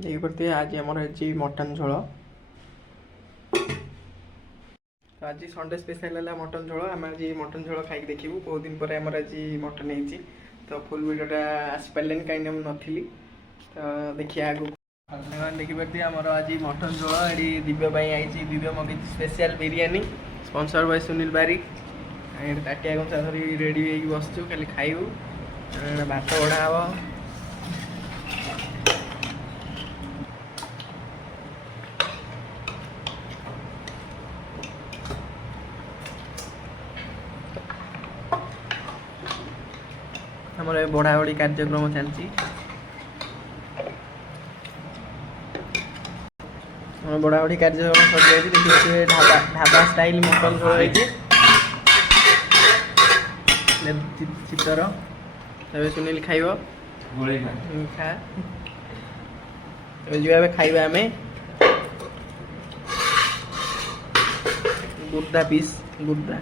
देखिए आज आम मटन झोल। तो आज संडे स्पेशल है मटन झोल। आम आज मटन झोल खाई देखू बहुत दिन पर आमर आज मटन होती। तो फुल वीडियोटा आसपारे कहीं नी। तो देखिए आगू देखिए आमर आज मटन झोल ये दिव्य आई। दिव्य मगे special biryani sponsor by Sunil Barik. ताटिया गमछा धरी रेडी हो बसचु खाली खाइबू। भात बड़ा हम आमर बढ़ा बढ़ी कार्यक्रम चलती। बढ़ा बढ़ी कार्यक्रम सर देखिए ढाबा ढाबा स्टाइल मटन झोल चितर। तब सुनील खाइब खा जो खाइबा आम गुर्दा पीस गुर्दा।